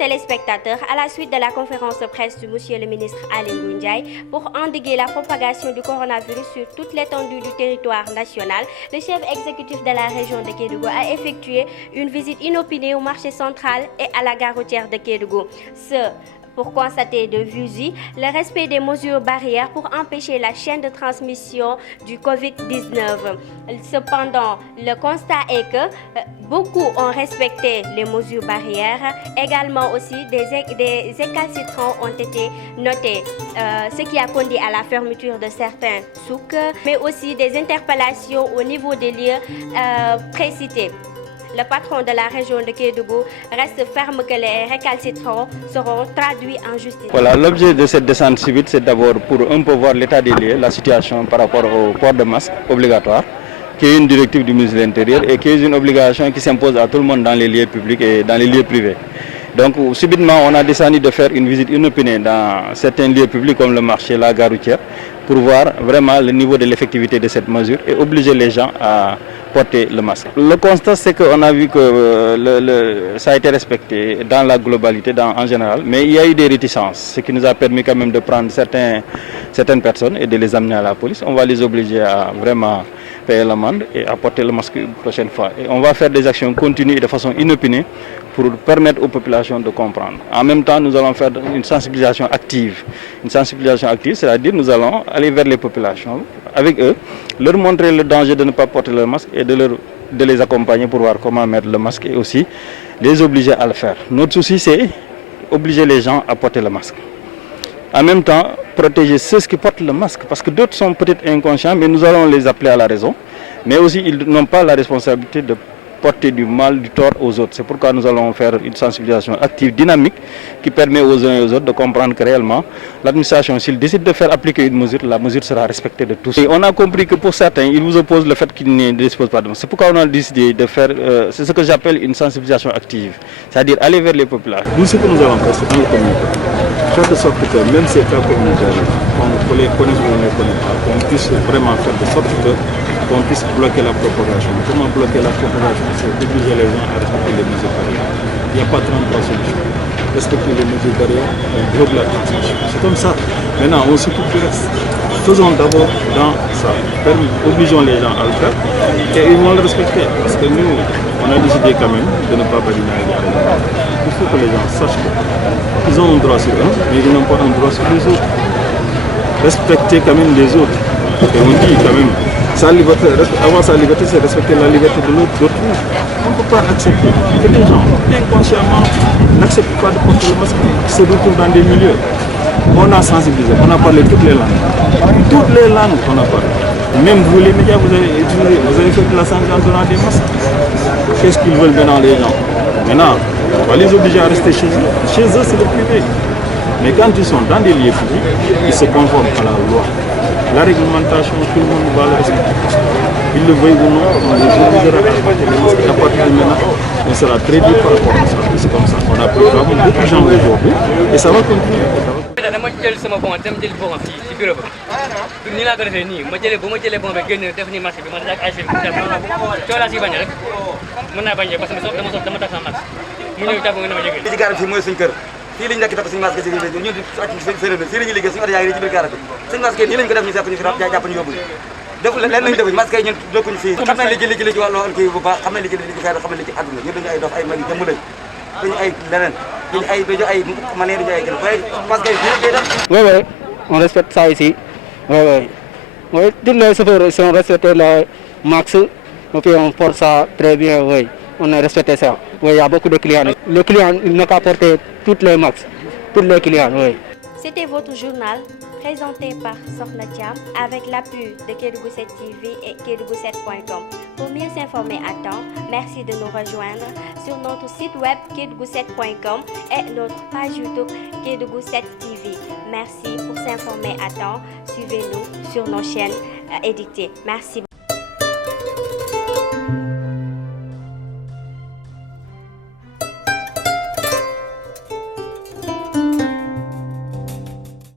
téléspectateurs, à la suite de la conférence de presse du monsieur le ministre Aly Ngouille Ndiaye pour endiguer la propagation du coronavirus sur toute l'étendue du territoire national, le chef exécutif de la région de Kédougou a effectué une visite inopinée au marché central et à la gare routière de Kédougou. Pour constater de visu le respect des mesures barrières pour empêcher la chaîne de transmission du Covid-19. Cependant, le constat est que beaucoup ont respecté les mesures barrières. Également aussi, des récalcitrants ont été notés, ce qui a conduit à la fermeture de certains souks, mais aussi des interpellations au niveau des lieux précités. Le patron de la région de Kédougou reste ferme que les récalcitrants seront traduits en justice. Voilà, l'objet de cette descente civile, c'est d'abord pour un peu voir l'état des lieux, la situation par rapport au port de masque obligatoire, qui est une directive du ministre de l'Intérieur et qui est une obligation qui s'impose à tout le monde dans les lieux publics et dans les lieux privés. Donc subitement, on a décidé de faire une visite inopinée dans certains lieux publics comme le marché, la gare routière, pour voir vraiment le niveau de l'effectivité de cette mesure et obliger les gens à porter le masque. Le constat, c'est qu'on a vu que ça a été respecté dans la globalité, en général, mais il y a eu des réticences, ce qui nous a permis quand même de prendre certaines personnes et de les amener à la police. On va les obliger à vraiment payer l'amende et à porter le masque une prochaine fois. Et on va faire des actions continues et de façon inopinée pour permettre aux populations de comprendre. En même temps, nous allons faire une sensibilisation active. Une sensibilisation active, c'est-à-dire nous allons aller vers les populations, avec eux, leur montrer le danger de ne pas porter le masque et de les accompagner pour voir comment mettre le masque et aussi les obliger à le faire. Notre souci, c'est obliger les gens à porter le masque. En même temps, protéger ceux qui portent le masque, parce que d'autres sont peut-être inconscients, mais nous allons les appeler à la raison. Mais aussi, ils n'ont pas la responsabilité de porter du mal, du tort aux autres. C'est pourquoi nous allons faire une sensibilisation active, dynamique, qui permet aux uns et aux autres de comprendre que réellement, l'administration, s'il décide de faire appliquer une mesure, la mesure sera respectée de tous. Et on a compris que pour certains, ils vous opposent le fait qu'ils ne disposent pas de masque. C'est pourquoi on a décidé de faire, c'est ce que j'appelle une sensibilisation active, c'est-à-dire aller vers les populations. Nous, ce que nous allons faire, c'est dans le communiqué, faire de sorte que même ces cas communautaires, qu'on les connaisse ou on ne les connaît pas, qu'on puisse vraiment faire de sorte qu'on puisse bloquer la propagation. Comment bloquer la propagation? C'est obliger les gens à respecter les mesures barrières. Il n'y a pas 33 solutions. Respecter les mesures barrières, on bloque la transmission. C'est comme ça. Maintenant, on se coupe du reste. Faisons d'abord dans ça. Obligeons les gens à le faire et ils vont le respecter. Parce que nous, on a décidé quand même de ne pas badiner. Il faut que les gens sachent qu'ils ont un droit sur eux, mais ils n'ont pas un droit sur les autres. Respecter quand même les autres. Et on dit quand même, avoir sa liberté, c'est respecter la liberté de l'autre. On ne peut pas accepter que les gens, inconsciemment, n'acceptent pas de porter le masque, qui se retrouvent dans des milieux. On a sensibilisé, on a parlé toutes les langues. Toutes les langues on a parlé. Même vous, les médias, vous avez fait de la sensibilisation dans des masques. Qu'est-ce qu'ils veulent maintenant les gens? Maintenant, on va les obliger à rester chez eux. Chez eux, c'est le privé. Mais quand ils sont dans des lieux publics, ils se conforment à la loi. La réglementation, tout le monde va le respecter. Il le veuille ou non, on les obligera à porter les masques. À partir de maintenant, on sera très dur par rapport à ça. C'est comme ça. On a pris vraiment beaucoup de gens aujourd'hui et ça va continuer. dama jël sama bon dem jël bon fii ci bureau ba nii laa ko defee nii ma jëlee bon ba génn def nii marché bi man ak ay coo laa si bañ rek mën naa bañ parce que dama tax sama masque mu ñëw jàpp nga ne ma jógee ci garab fii mooy suñu kër fii lañu nekk tax suñu masque ci biir ñun fii la ñuy liggéey suñu oto yaa ngi ci biir garab bi suñu masque nii lañu ko def ñu fekk ñu fi jàpp ñu yóbbu def leen lañu def masque yi ñun dokkuñu fii xam nañ li ci wàllu kii bu baax xam nañ li ci feer xam nañ li ci àdduna ñun dañu ay dof ay mag jëmm lañ dañu ay leneen dañu ay manière dañu ay gën parce que oui, on respecte ça ici. Oui, tous les chauffeurs sont respectés le max. Et puis on porte ça très bien, oui. On a respecté ça. Oui, il y a beaucoup de clients. Les clients, ils n'ont qu'à porter toutes les max. Tous les clients, oui. C'était votre journal présenté par Sokhna Thiam avec l'appui de Kédougou 7 TV et Kédougou7.com. Pour mieux s'informer à temps, merci de nous rejoindre sur notre site web Kédougou7.com et notre page YouTube Kédougou 7 TV. Merci pour s'informer à temps. Suivez-nous sur nos chaînes éditées. Merci.